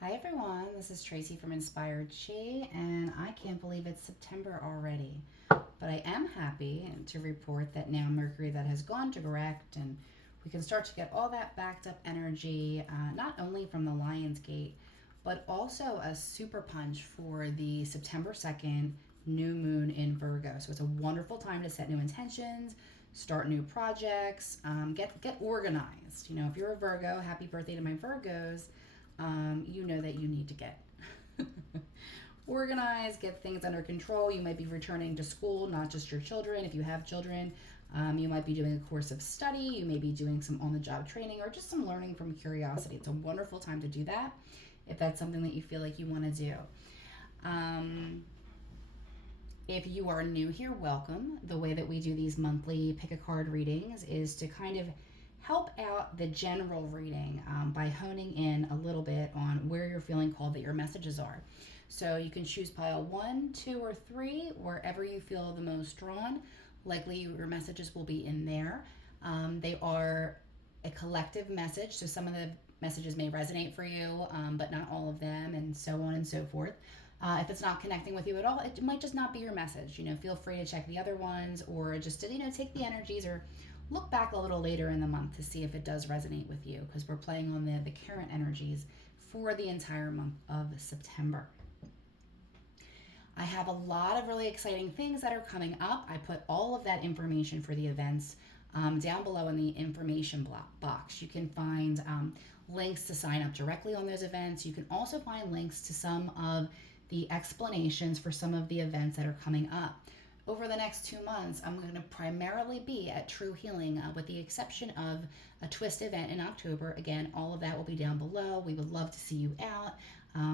Hi everyone, this is Tracy from Inspired Chi, and I can't believe it's September already. But I am happy to report that now Mercury that has gone direct, and we can start to get all that backed up energy, not only from the Lion's Gate, but also a super punch for the September 2nd new moon in Virgo. So it's a wonderful time to set new intentions, start new projects, get organized. If you're a Virgo, happy birthday to my Virgos. You know that you need to get organized, get things under control. You might be returning to school, not just your children. If you have children, you might be doing a course of study. You may be doing some on the job training or just some learning from curiosity. It's a wonderful time to do that if that's something that you feel like you want to do. Um, if you are new here, welcome. The way that we do these monthly pick a card readings is to kind of help out the general reading by honing in a little bit on where you're feeling called that your messages are. So you can choose pile 1, 2, or 3, wherever you feel the most drawn. Likely your messages will be in there. They are a collective message, so some of the messages may resonate for you, but not all of them, and so on and so forth. If it's not connecting with you at all, it might just not be your message. Feel free to check the other ones, or just to take the energies, or look back a little later in the month to see if it does resonate with you, because we're playing on the current energies for the entire month of September. I have a lot of really exciting things that are coming up. I put all of that information for the events down below in the information box. You can find links to sign up directly on those events. You can also find links to some of the explanations for some of the events that are coming up. Over the next 2 months, I'm going to primarily be at True Healing, with the exception of a twist event in October. Again, all of that will be down below. We would love to see you out.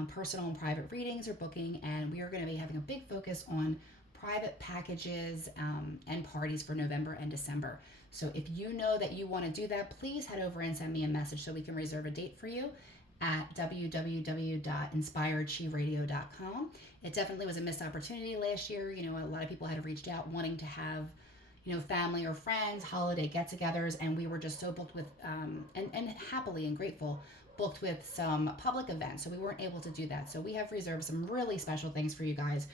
Personal and private readings are booking, and we are going to be having a big focus on private packages and parties for November and December. So if you know that you want to do that, please head over and send me a message so we can reserve a date for you at www.inspiredchiradio.com. It definitely was a missed opportunity last year. A lot of people had reached out wanting to have, family or friends, holiday get-togethers, and we were just so booked with, and happily and grateful, booked with some public events, so we weren't able to do that. So we have reserved some really special things for you guys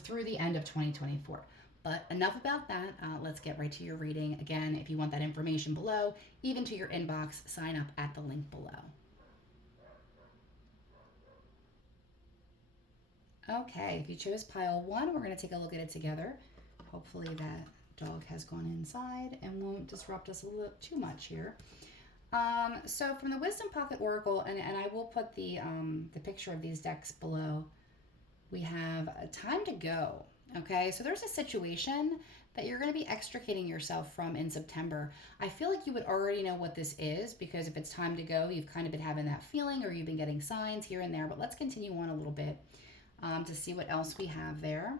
through the end of 2024. But enough about that. Let's get right to your reading. Again, if you want that information below, even to your inbox, sign up at the link below. Okay, if you chose pile 1, we're going to take a look at it together. Hopefully that dog has gone inside and won't disrupt us a little too much here. So from the Wisdom Pocket Oracle, and I will put the picture of these decks below, we have time to go. Okay, so there's a situation that you're going to be extricating yourself from in September. I feel like you would already know what this is, because if it's time to go, you've kind of been having that feeling, or you've been getting signs here and there. But let's continue on a little bit to see what else we have there.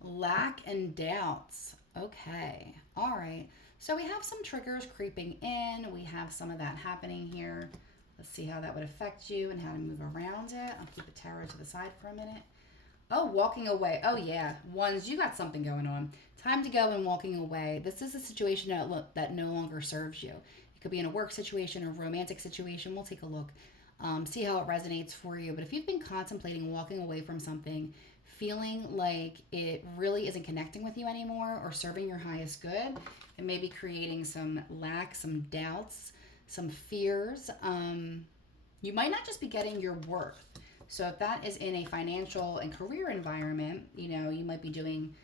Lack and doubts. Okay, all right. So we have some triggers creeping in. We have some of that happening here. Let's see how that would affect you and how to move around it. I'll keep the tarot to the side for a minute. Oh, walking away. Oh, yeah. Ones, you got something going on. Time to go and walking away. This is a situation that no longer serves you. It could be in a work situation or romantic situation. We'll take a look. See how it resonates for you. But if you've been contemplating walking away from something, feeling like it really isn't connecting with you anymore or serving your highest good, and maybe creating some lack, some doubts, some fears, you might not just be getting your worth. So if that is in a financial and career environment, you might be going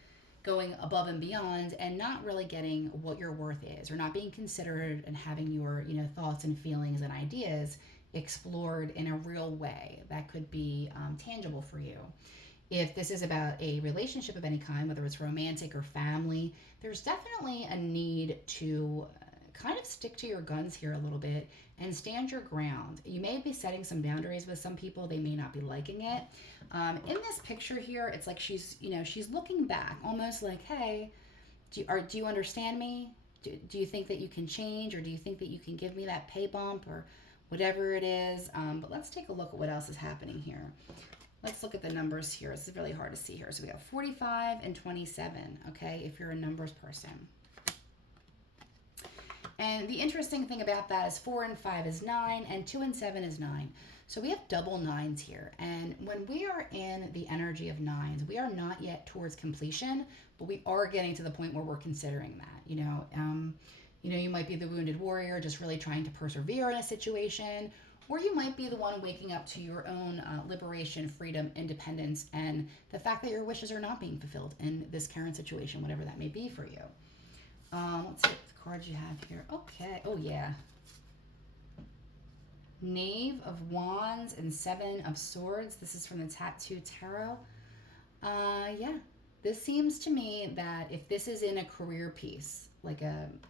above and beyond and not really getting what your worth is, or not being considered and having your thoughts and feelings and ideas explored in a real way that could be tangible for you. If this is about a relationship of any kind, whether it's romantic or family, there's definitely a need to kind of stick to your guns here a little bit and stand your ground. You may be setting some boundaries with some people. They may not be liking it. In this picture here, it's like she's looking back, almost like, hey, do you understand me? Do you think that you can change, or do you think that you can give me that pay bump, or whatever it is? But let's take a look at what else is happening here. Let's look at the numbers here. This is really hard to see here. So we got 45 and 27, okay, if you're a numbers person. And the interesting thing about that is 4 and 5 is 9, and 2 and 7 is 9. So we have double nines here. And when we are in the energy of nines, we are not yet towards completion, but we are getting to the point where we're considering that. You might be the wounded warrior just really trying to persevere in a situation, or you might be the one waking up to your own liberation, freedom, independence, and the fact that your wishes are not being fulfilled in this current situation, whatever that may be for you. Let's see what the cards you have here. Okay. Oh, yeah. Knave of Wands and 7 of Swords. This is from the Tattoo Tarot. Yeah. This seems to me that if this is in a career piece, like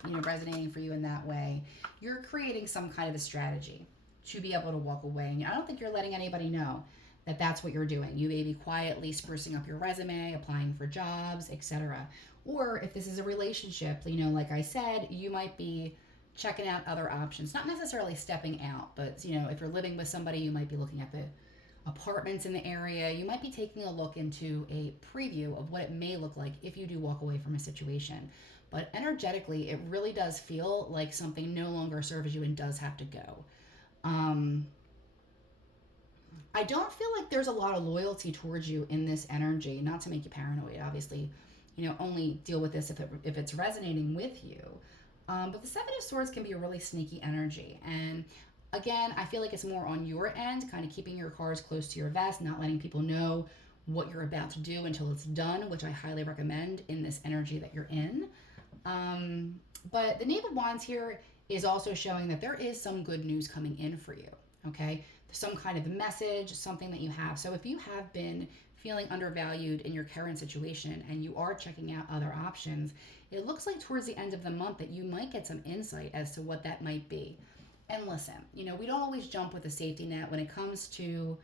resonating for you in that way, you're creating some kind of a strategy to be able to walk away. And I don't think you're letting anybody know that that's what you're doing. You may be quietly sprucing up your resume, applying for jobs, etc. Or if this is a relationship, like I said, you might be checking out other options, not necessarily stepping out, but if you're living with somebody, you might be looking at the apartments in the area. You might be taking a look into a preview of what it may look like if you do walk away from a situation. But energetically, it really does feel like something no longer serves you and does have to go. I don't feel like there's a lot of loyalty towards you in this energy, not to make you paranoid, obviously, only deal with this if it's resonating with you. But the 7 of Swords can be a really sneaky energy. And again, I feel like it's more on your end, kind of keeping your cards close to your vest, not letting people know what you're about to do until it's done, which I highly recommend in this energy that you're in. But the Knave of Wands here is also showing that there is some good news coming in for you, okay? Some kind of message, something that you have. So if you have been feeling undervalued in your current situation and you are checking out other options, it looks like towards the end of the month that you might get some insight as to what that might be. And listen, we don't always jump with a safety net when it comes to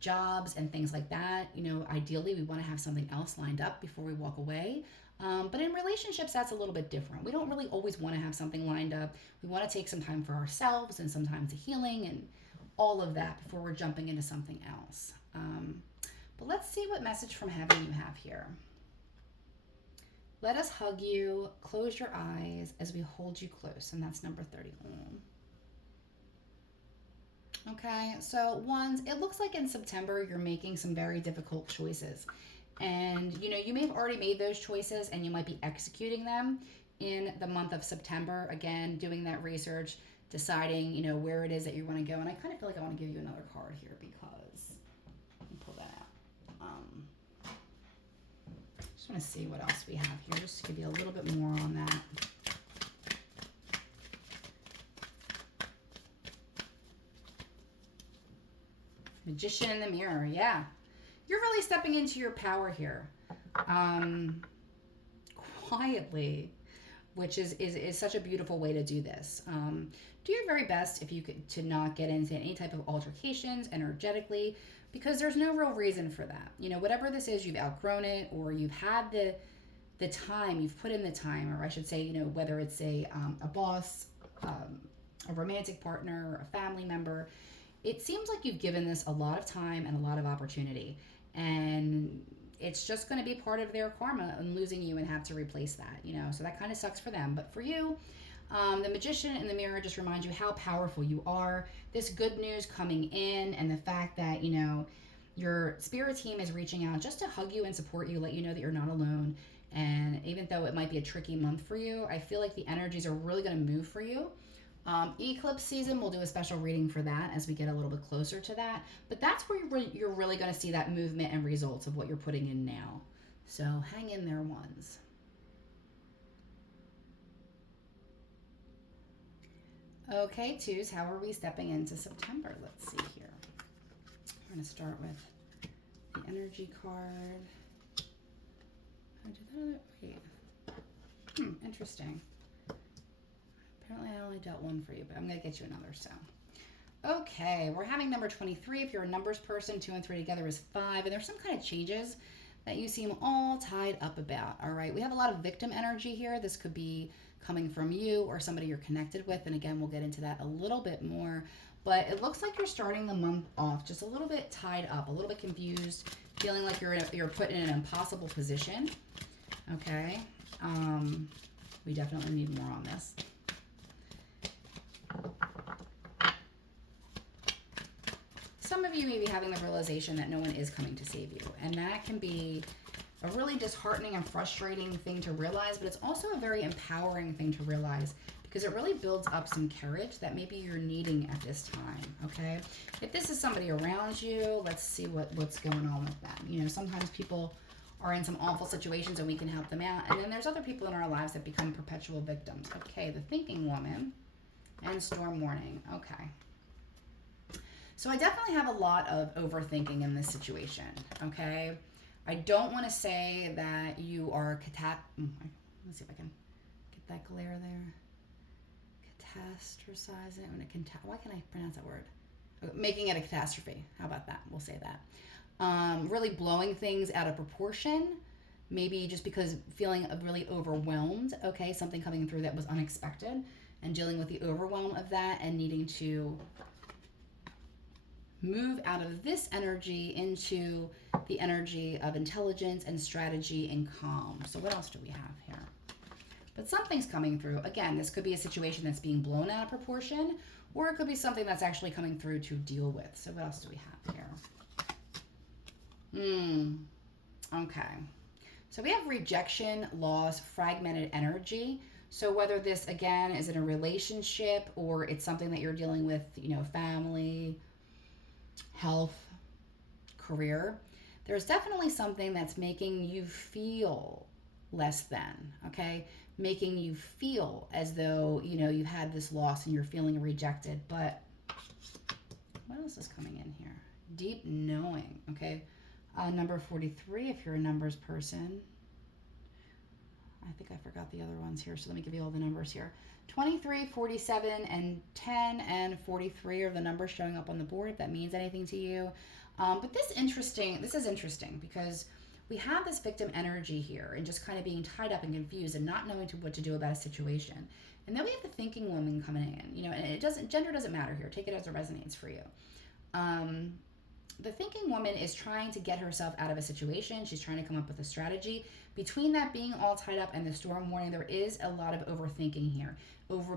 jobs and things like that. Ideally we want to have something else lined up before we walk away. But in relationships, that's a little bit different. We don't really always want to have something lined up. We want to take some time for ourselves and some time to healing and all of that before we're jumping into something else. But let's see what message from heaven you have here. Let us hug you. Close your eyes as we hold you close. And that's number 31. Okay, so ones, it looks like in September you're making some very difficult choices. And, you may have already made those choices and you might be executing them in the month of September. Again, doing that research, deciding, where it is that you want to go. And I kind of feel like I want to give you another card here because, let me pull that out. Just want to see what else we have here, just to give you a little bit more on that. Magician in the Mirror, yeah. You're really stepping into your power here. Quietly, which is such a beautiful way to do this. Do your very best if you could to not get into any type of altercations energetically, because there's no real reason for that. Whatever this is, you've outgrown it, or you've had the time, you've put in the time, or I should say, whether it's a boss, a romantic partner, a family member, it seems like you've given this a lot of time and a lot of opportunity. And it's just going to be part of their karma and losing you and have to replace that, so that kind of sucks for them. But for you, the Magician in the Mirror just reminds you how powerful you are. This good news coming in and the fact that, your spirit team is reaching out just to hug you and support you, let you know that you're not alone. And even though it might be a tricky month for you, I feel like the energies are really going to move for you. Eclipse season, we'll do a special reading for that as we get a little bit closer to that. But that's where you're really going to see that movement and results of what you're putting in now. So hang in there, ones. Okay, twos, how are we stepping into September? Let's see here. We're going to start with the energy card. I did that. Wait. Interesting. Apparently I only dealt one for you, but I'm going to get you another, so. Okay, we're having number 23. If you're a numbers person, 2 and 3 together is 5. And there's some kind of changes that you seem all tied up about, all right? We have a lot of victim energy here. This could be coming from you or somebody you're connected with. And again, we'll get into that a little bit more. But it looks like you're starting the month off just a little bit tied up, a little bit confused, feeling like you're put in an impossible position, okay? We definitely need more on this. some of you may be having the realization that no one is coming to save you. And that can be a really disheartening and frustrating thing to realize, but it's also a very empowering thing to realize because it really builds up some courage that maybe you're needing at this time, okay? If this is somebody around you, let's see what's going on with them. You know, sometimes people are in some awful situations and we can help them out. And then there's other people in our lives that become perpetual victims. Okay, the thinking woman and storm warning. Okay. So I definitely have a lot of overthinking in this situation, okay? I don't want to say that you are let's see if I can get that glare there. Catastrophizing. Why can't I pronounce that word? Making it a catastrophe. How about that? We'll say that. Really blowing things out of proportion. Maybe just because feeling really overwhelmed. Okay, something coming through that was unexpected, and dealing with the overwhelm of that and needing to move out of this energy into the energy of intelligence and strategy and calm. So what else do we have here? But something's coming through. Again, this could be a situation that's being blown out of proportion, or it could be something that's actually coming through to deal with. So what else do we have here? Okay. So we have rejection, loss, fragmented energy. So whether this, again, is in a relationship or it's something that you're dealing with, you know, family, health, career, there's definitely something that's making you feel less than, okay? Making you feel as though, you know, you've had this loss and you're feeling rejected. But what else is coming in here? Deep knowing, okay? Number 43, if you're a numbers person. I think I forgot the other ones here, so let me give you all the numbers here. 23, 47, and 10 and 43 are the numbers showing up on the board, if that means anything to you. But this is interesting because we have this victim energy here and just kind of being tied up and confused and not knowing what to do about a situation. And then we have the thinking woman coming in, you know, and gender doesn't matter here. Take it as it resonates for you. The thinking woman is trying to get herself out of a situation. She's trying to come up with a strategy. Between that being all tied up and the storm warning, there is a lot of overthinking here,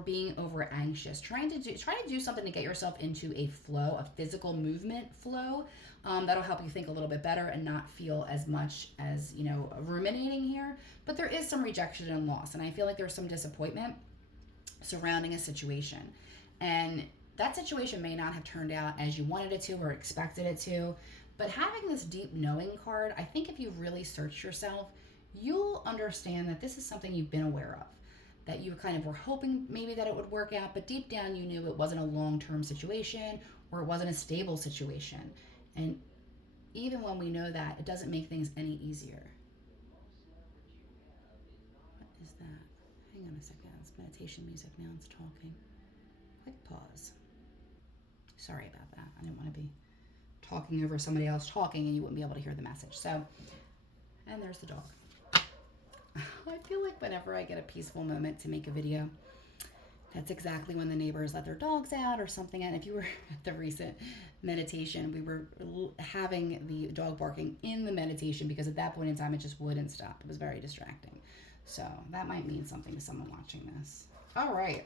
being over anxious, trying to do something to get yourself into a flow, a physical movement flow. That'll help you think a little bit better and not feel as much as, you know, ruminating here. But there is some rejection and loss, and I feel like there's some disappointment surrounding a situation. And that situation may not have turned out as you wanted it to or expected it to, but having this deep knowing card, I think if you really search yourself, you'll understand that this is something you've been aware of, that you kind of were hoping maybe that it would work out, but deep down you knew it wasn't a long-term situation or it wasn't a stable situation. And even when we know that, it doesn't make things any easier. What is that? Hang on a second. It's meditation music. Now it's talking. Quick pause. Sorry about that. I didn't want to be talking over somebody else talking and you wouldn't be able to hear the message. So, and there's the dog. I feel like whenever I get a peaceful moment to make a video, that's exactly when the neighbors let their dogs out or something. And if you were at the recent meditation, we were having the dog barking in the meditation because at that point in time, it just wouldn't stop. It was very distracting. So that might mean something to someone watching this. All right.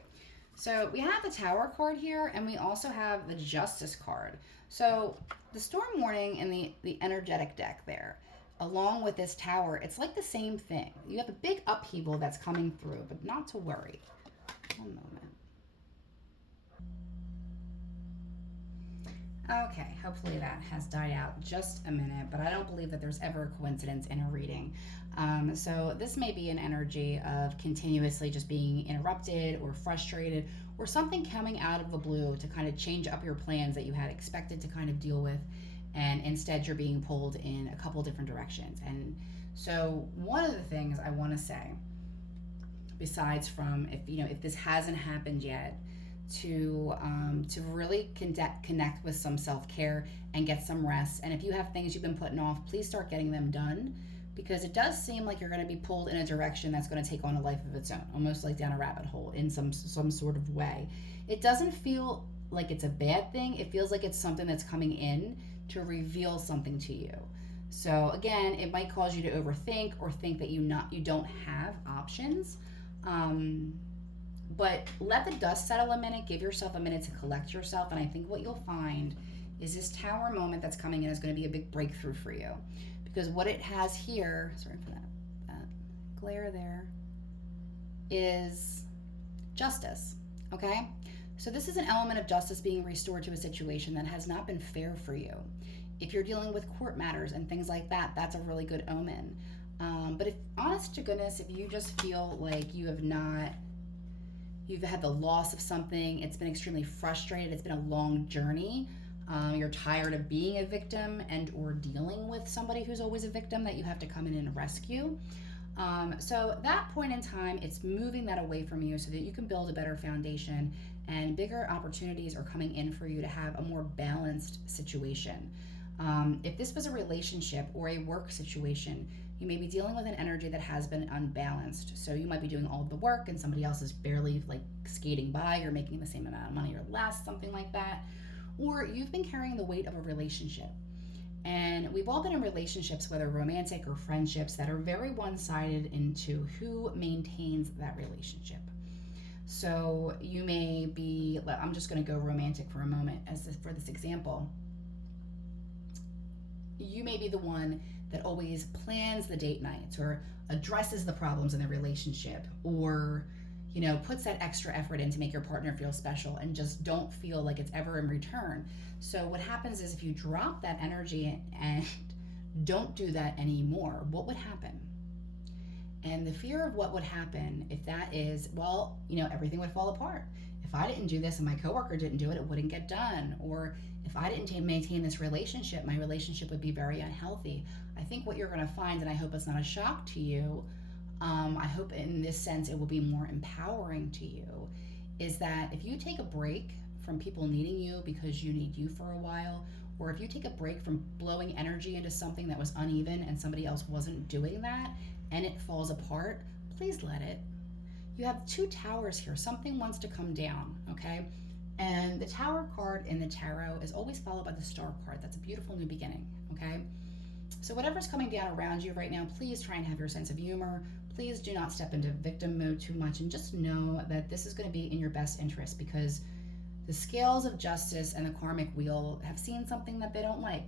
So we have the Tower card here, and we also have the Justice card. So the Storm Warning and the energetic deck there, along with this Tower, it's like the same thing. You have a big upheaval that's coming through, but not to worry. One moment. Okay, hopefully that has died out just a minute, but I don't believe that there's ever a coincidence in a reading. So this may be an energy of continuously just being interrupted or frustrated or something coming out of the blue to kind of change up your plans that you had expected to kind of deal with, and instead you're being pulled in a couple different directions. And so one of the things I want to say, besides from if this hasn't happened yet, to really connect with some self-care and get some rest. And if you have things you've been putting off, please start getting them done, because it does seem like you're going to be pulled in a direction that's going to take on a life of its own, almost like down a rabbit hole in some sort of way. It doesn't feel like it's a bad thing. It feels like it's something that's coming in to reveal something to you. So again, it might cause you to overthink or think that you don't have options. But let the dust settle a minute, give yourself a minute to collect yourself, and I think what you'll find is this Tower moment that's coming in is going to be a big breakthrough for you. Because what it has here, sorry for that glare there, is justice, okay? So this is an element of justice being restored to a situation that has not been fair for you. If you're dealing with court matters and things like that, that's a really good omen. But if, honest to goodness, if you just feel like you've had the loss of something, it's been extremely frustrated, it's been a long journey, you're tired of being a victim and or dealing with somebody who's always a victim that you have to come in and rescue. So that point in time, it's moving that away from you so that you can build a better foundation, and bigger opportunities are coming in for you to have a more balanced situation. If this was a relationship or a work situation, you may be dealing with an energy that has been unbalanced. So you might be doing all of the work and somebody else is barely like skating by, or making the same amount of money or less, something like that. Or you've been carrying the weight of a relationship. And we've all been in relationships, whether romantic or friendships, that are very one-sided into who maintains that relationship. So you may be, I'm just going to go romantic for a moment for this example. You may be the one that always plans the date nights, or addresses the problems in the relationship, or puts that extra effort in to make your partner feel special, and just don't feel like it's ever in return. So what happens is, if you drop that energy and don't do that anymore, what would happen? And the fear of what would happen if that is, well, everything would fall apart. If I didn't do this and my coworker didn't do it, it wouldn't get done. Or if I didn't maintain this relationship, my relationship would be very unhealthy. I think what you're going to find, and I hope it's not a shock to you, I hope in this sense it will be more empowering to you, is that if you take a break from people needing you because you need you for a while, or if you take a break from blowing energy into something that was uneven and somebody else wasn't doing that and it falls apart, please let it. You have 2 towers here. Something wants to come down, okay? And the Tower card in the tarot is always followed by the Star card. That's a beautiful new beginning, okay? So whatever's coming down around you right now, please try and have your sense of humor. Please do not step into victim mode too much, and just know that this is going to be in your best interest, because the scales of justice and the karmic wheel have seen something that they don't like,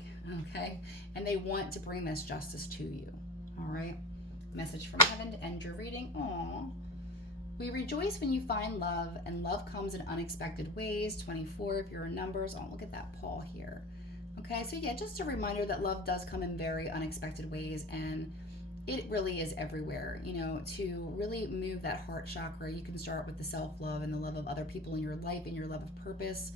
okay? And they want to bring this justice to you, all right? Message from heaven to end your reading. Aww. We rejoice when you find love, and love comes in unexpected ways. 24 if you're in numbers. Oh, look at that Paul here. Okay, so yeah, just a reminder that love does come in very unexpected ways, and it really is everywhere. To really move that heart chakra, you can start with the self-love and the love of other people in your life and your love of purpose.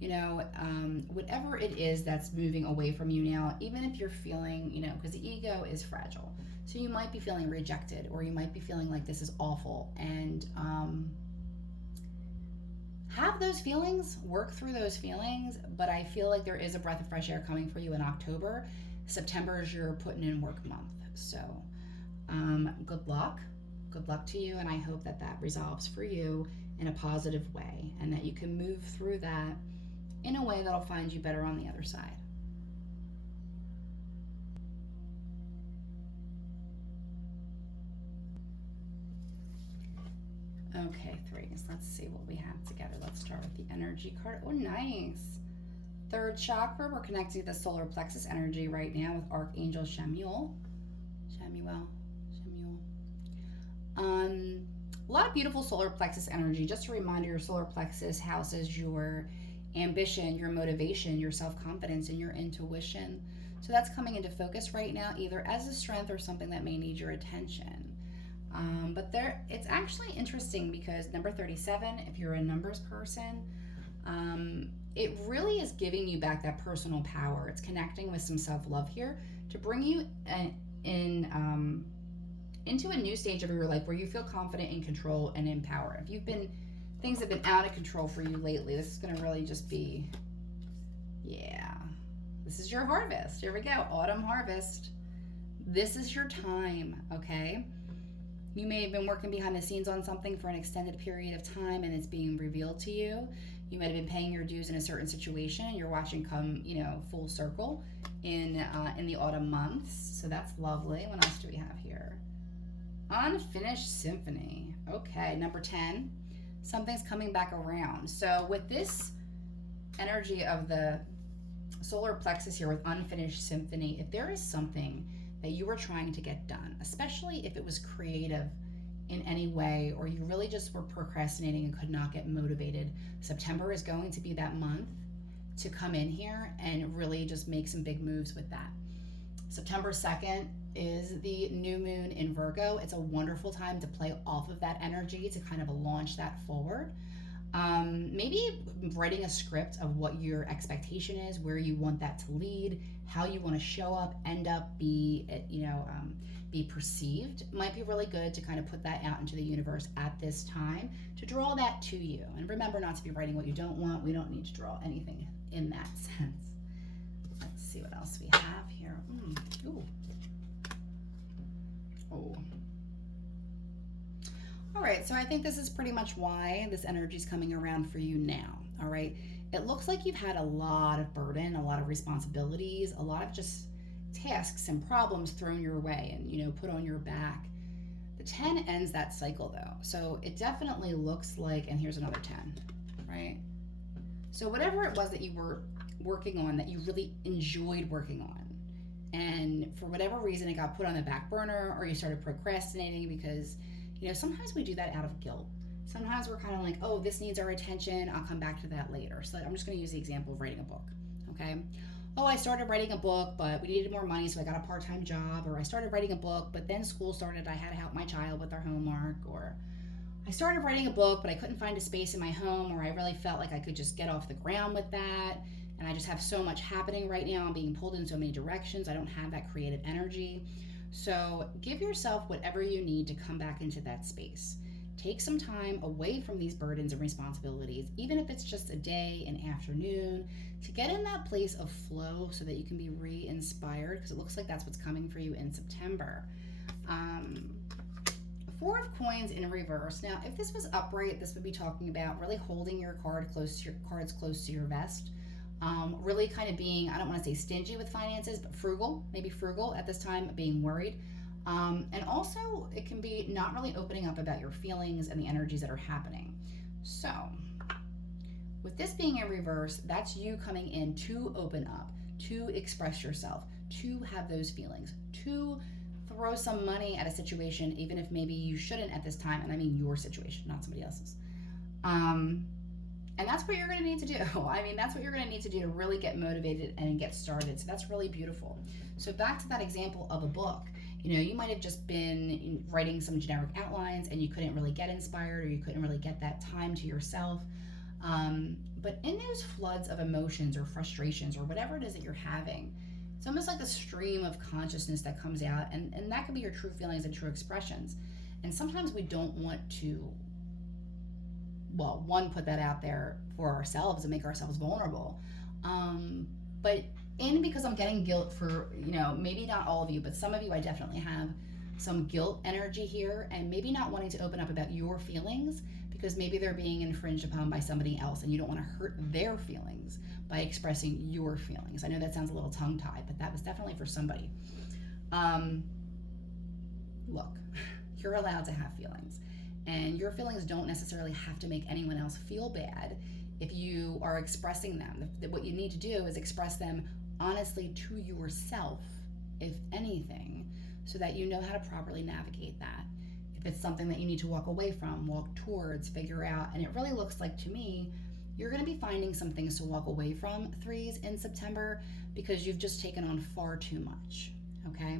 Whatever it is that's moving away from you now, even if you're feeling, because the ego is fragile. So you might be feeling rejected, or you might be feeling like this is awful, and have those feelings, work through those feelings. But I feel like there is a breath of fresh air coming for you in October. September is your putting in work month. So good luck to you, and I hope that resolves for you in a positive way, and that you can move through that in a way that'll find you better on the other side. Okay, threes. Let's see what we have together. Let's start with the energy card. Oh, nice. 3rd chakra. We're connecting to the solar plexus energy right now with Archangel Chamuel. A lot of beautiful solar plexus energy. Just a reminder, your solar plexus houses your ambition, your motivation, your self-confidence, and your intuition. So that's coming into focus right now, either as a strength or something that may need your attention. But it's actually interesting, because number 37, if you're a numbers person, it really is giving you back that personal power. It's connecting with some self-love here to bring you into a new stage of your life where you feel confident, in control, and in power. If things have been out of control for you lately, this is going to really just be, this is your harvest. Here we go, autumn harvest. This is your time, okay? You may have been working behind the scenes on something for an extended period of time, and it's being revealed to you. You might have been paying your dues in a certain situation, and you're watching come, full circle in the autumn months. So that's lovely. What else do we have here? Unfinished symphony. Okay, number 10. Something's coming back around. So with this energy of the solar plexus here with unfinished symphony. If there is something that you were trying to get done, especially if it was creative in any way, or you really just were procrastinating and could not get motivated, September is going to be that month to come in here and really just make some big moves with that. September 2nd is the new moon in Virgo. It's a wonderful time to play off of that energy to kind of launch that forward. Maybe writing a script of what your expectation is, where you want that to lead, how you want to show up, end up, be perceived, might be really good to kind of put that out into the universe at this time to draw that to you. And remember not to be writing what you don't want. We don't need to draw anything in that sense. Let's see what else we have here. Ooh. Oh. All right, so I think this is pretty much why this energy is coming around for you now. All right, it looks like you've had a lot of burden, a lot of responsibilities, a lot of just tasks and problems thrown your way and put on your back. The 10 ends that cycle though, so it definitely looks like, and here's another 10, right? So whatever it was that you were working on that you really enjoyed working on, and for whatever reason it got put on the back burner, or you started procrastinating because sometimes we do that out of guilt. Sometimes we're kind of like, oh, this needs our attention, I'll come back to that later. So I'm just going to use the example of writing a book, okay? Oh, I started writing a book, but we needed more money, so I got a part-time job. Or I started writing a book, but then school started, I had to help my child with their homework. Or I started writing a book, but I couldn't find a space in my home, or I really felt like I could just get off the ground with that. And I just have so much happening right now. I'm being pulled in so many directions. I don't have that creative energy. So give yourself whatever you need to come back into that space. Take some time away from these burdens and responsibilities, even if it's just a day, an afternoon, to get in that place of flow so that you can be re-inspired, because it looks like that's what's coming for you in September. Four of Coins in reverse. Now, if this was upright, this would be talking about really holding your cards close to your vest. Really kind of being, I don't want to say stingy with finances, but frugal, maybe frugal at this time, being worried. And also it can be not really opening up about your feelings and the energies that are happening. So with this being in reverse, that's you coming in to open up, to express yourself, to have those feelings, to throw some money at a situation, even if maybe you shouldn't at this time. And I mean your situation, not somebody else's. And that's what you're going to need to do. I mean, that's what you're going to need to do to really get motivated and get started. So that's really beautiful. So back to that example of a book. You might have just been writing some generic outlines and you couldn't really get inspired, or you couldn't really get that time to yourself. But in those floods of emotions or frustrations or whatever it is that you're having, it's almost like a stream of consciousness that comes out, and that can be your true feelings and true expressions. And sometimes we don't want to, well, one, put that out there for ourselves and make ourselves vulnerable. But because I'm getting guilt for, maybe not all of you, but some of you, I definitely have some guilt energy here, and maybe not wanting to open up about your feelings because maybe they're being infringed upon by somebody else and you don't want to hurt their feelings by expressing your feelings. I know that sounds a little tongue-tied, but that was definitely for somebody. Look, you're allowed to have feelings, and your feelings don't necessarily have to make anyone else feel bad if you are expressing them. What you need to do is express them honestly to yourself, if anything, so that you know how to properly navigate that. If it's something that you need to walk away from, walk towards, figure out, and it really looks like to me, you're going to be finding some things to walk away from, threes, in September, because you've just taken on far too much, okay?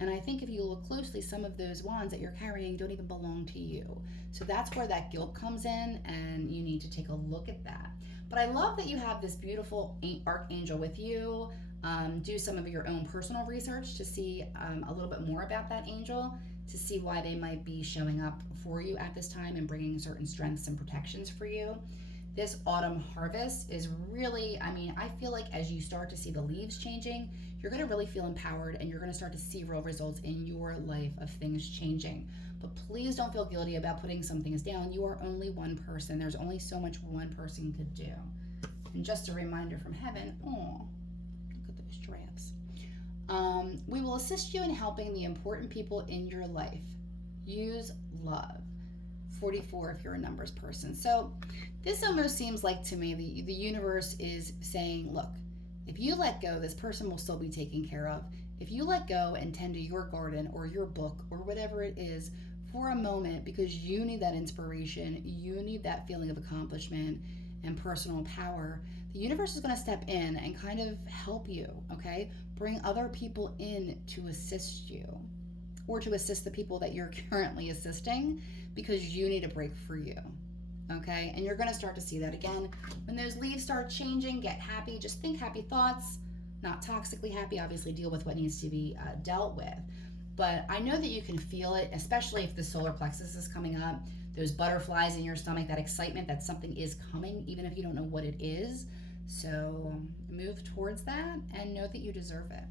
And I think if you look closely, some of those wands that you're carrying don't even belong to you. So that's where that guilt comes in, and you need to take a look at that. But I love that you have this beautiful archangel with you. Do some of your own personal research to see a little bit more about that angel, to see why they might be showing up for you at this time and bringing certain strengths and protections for you. This autumn harvest is really, I feel like as you start to see the leaves changing, you're going to really feel empowered, and you're going to start to see real results in your life of things changing. But please don't feel guilty about putting some things down. You are only one person. There's only so much one person could do. And just a reminder from heaven, look at those giraffes. We will assist you in helping the important people in your life. Use love. 44 if you're a numbers person. So this almost seems like to me the universe is saying, look, If you let go, this person will still be taken care of. If you let go and tend to your garden or your book or whatever it is for a moment because you need that inspiration, you need that feeling of accomplishment and personal power, the universe is going to step in and kind of help you, okay? Bring other people in to assist you or to assist the people that you're currently assisting because you need a break for you. Okay, and you're going to start to see that again when those leaves start changing. Get happy, just think happy thoughts, not toxically happy. Obviously deal with what needs to be dealt with, but I know that you can feel it, especially if the solar plexus is coming up, those butterflies in your stomach, that excitement that something is coming even if you don't know what it is. So move towards that and know that you deserve it.